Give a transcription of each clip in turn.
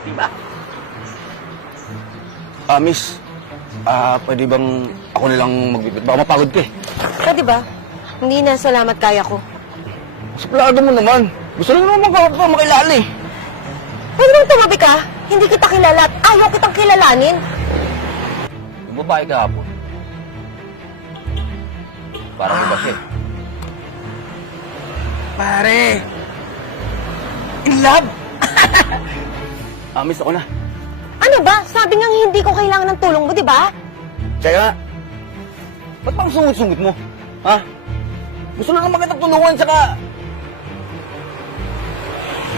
Diba? Miss, pwede bang ako nilang magbibit? Baka mapagod ka eh. Pwede ba? Hindi na, salamat, kaya ko. Suplado mo naman. Gusto lang naman makilala eh. Pwede bang tumabi ka? Hindi kita kilala at ayaw kitang kilalanin. Yung babae kahapon. Parang iba siya eh. Pare! In love! Miss, ako na. Ano ba? Sabi nga hindi ko kailangan ng tulong mo, di ba? Kaya, ba't pang sungot-sungot mo? Ha? Gusto lang naman kitang tulungan, saka...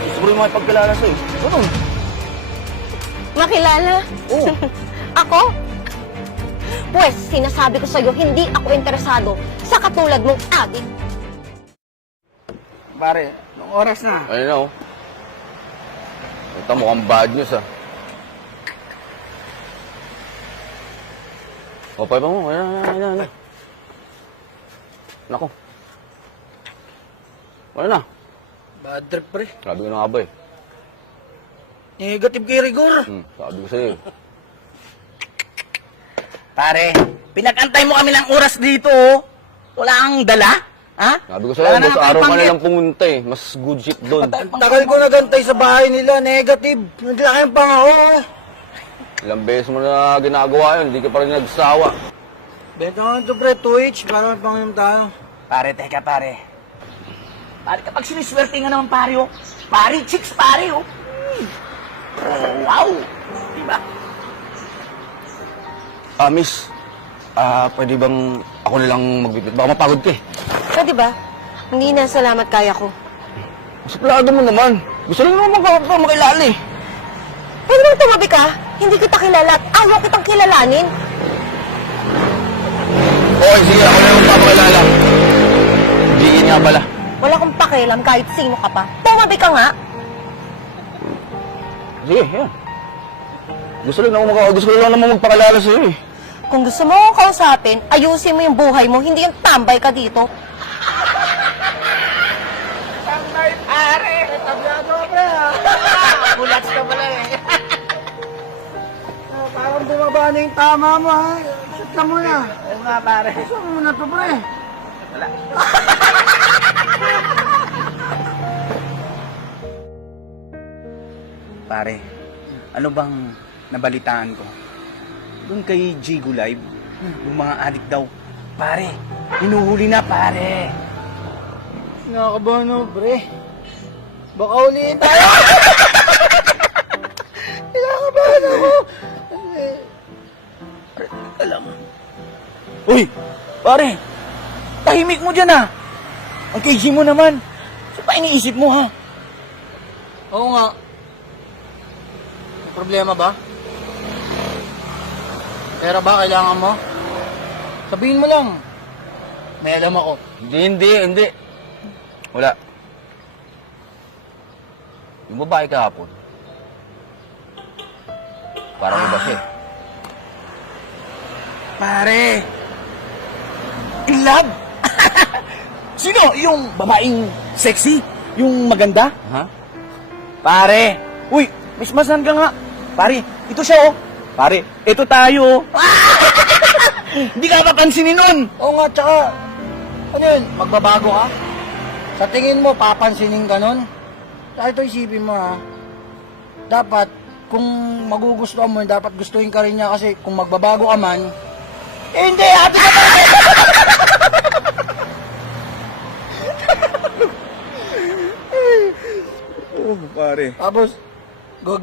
Gusto ko rin makipagkilala sa'yo. Ganun. Makilala? Oo. Ako? Pues, sinasabi ko sa'yo, hindi ako interesado sa katulad mong adik. Pare, anong oras na? Ayun na oh. Ito mukhang bad news ah. O, pa mo. Ayan. Nako. Ano na? Bad trip, pre. Sabi ko na nga ba eh. Negative kay Rigor. Sabi ko sa'yo. Pare, pinag-antay mo kami ng oras dito, oh. Wala kang dala? Ha? Sabi ko sa'yo, boss, araw ka nilang pumunta eh. Mas good shit doon. Tagal ko nagantay sa bahay nila, negative. Nandiyan kayong pangako. Ilang beses mo na ginagawa yun, hindi ka pa rin nagsawa. Benta ko nito, pre, 2H, para may panginom tayo. Pare, teka, pare. Pare, kapag siniswerte nga naman, pare, oh. Pare, chicks, pare, oh. Oh, wow. Diba? Miss, pwede bang ako nilang magbibit? Baka mapagod ka eh. Pwede ba? Hindi na, salamat, kaya ko. Suplado mo naman. Gusto lang naman makilala eh. Pwede bang tumabi ka? Hindi kita kilala at ayaw kitang kilalanin. Okay, sige, ako na yung magpapakilala. Bigyan nga pala. Wala akong pakialam kahit sino ka pa. Tumabi ka nga. Sige, yan. Gusto lang naman magpakilala sa'yo eh. Kung gusto mo akong kausapin, ayusin mo yung buhay mo, hindi yung tambay ka dito. Tambay, pare. Tablado ka, pre, ha? Bulats ka pala, eh. Parang bumaba na yung tama mo, ha? Shoot ka muna. Oo nga, pare. Shoot mo muna to, pre. Wala. Pare, ano bang nabalitaan ko? Doon kay Jigo Live, yung mga adik daw. Pare, hinuhuli na, pare. Nakakabahan mo, pre. Baka ulihin tayo. Nakakabahan ako. Pre, teka lang. Uy, pare. Tahimik mo dyan, ha. Ang KG mo naman. Saan pa iniisip mo, ha? Oo nga. May problema ba? Pera ba kailangan mo? Sabihin mo lang. May alam ako. Hindi. Wala. Yung babae kahapon. Parang iba siya eh. Pare! In love? Sino? Yung babaeng sexy? Yung maganda? Ha? Pare! Uy, mismasan ka nga. Pare, ito siya oh. Pare, ito tayo. Hindi ka papansinin nun. Oo nga, tsaka, ano yun, magbabago ka? Sa tingin mo, papansinin ka nun? Tsaka ito isipin mo ha. Dapat, kung magugustuhan mo, dapat gustuhin ka rin niya kasi kung magbabago ka man, hindi, ate ka pa! Oh, pare. Tapos,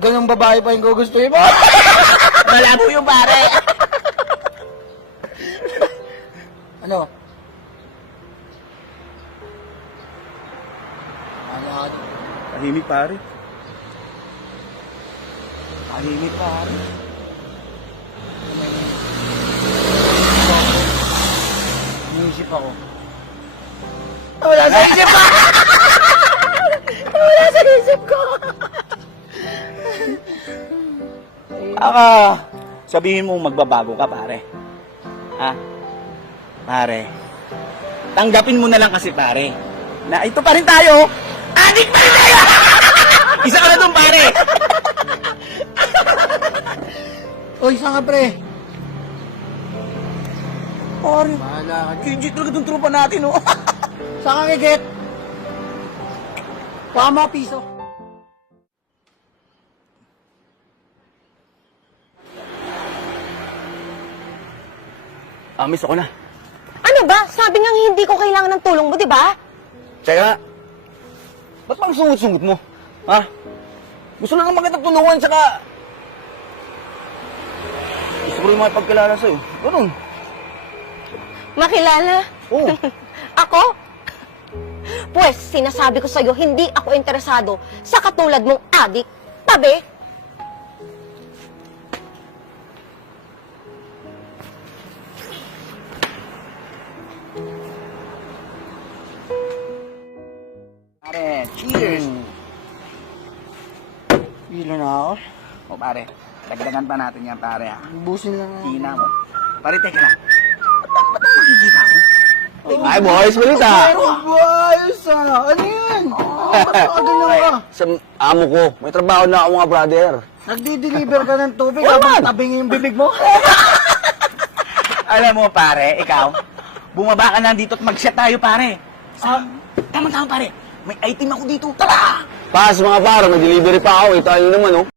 ganang babae pa yung gugustuhin mo. Malabo yung pare. Ano? Ano? Tahimik pare. Tahimik pare. Naisip ako. Wala sa isip ko! Wala sa isip ko! Sabihin mo magbabago ka, pare. Ha? Pare. Tanggapin mo na lang kasi, pare. Na ito pa rin tayo. Adik pa rin tayo! Isa ka na doon, pare. Uy, saan ka, pre? Pare, Bahala ka. legit talaga itong tropa natin, oh. Saan ka, Kikit? Pama, piso. Miss ako na. Ano ba? Sabi nga hindi ko kailangan ng tulong mo, di ba? Tsaka, ba't bang sungot-sungot mo? Ha? Gusto lang naman kita tulungan, tsaka... Gusto ko rin makipagkilala sa'yo. Ganun. Makilala? Oo. Ako? Pues, sinasabi ko sa'yo, hindi ako interesado sa katulad mong adik. Tabi! Pare, cheers! Pila na ako. O pare, dagdagan pa natin yan, pare, ha? Busin lang. Tina mo. Pare, teka lang. Ba't nakikita ko? Ay, boys, balita. Pero ayos ah. Ano yan? Ba't nakaganyan ka? Sa amo ko, may trabaho na ako mga brother. Nagdi-deliver ka ng tubig Oo, habang man. tabingin yung bibig mo? Alam mo, pare, ikaw, bumaba ka na dito at mag-shot tayo, pare. Tama-tama, pare. May item ako dito. Tara! Pas mga paro, may delivery pa ako. Ito ayun naman, oh.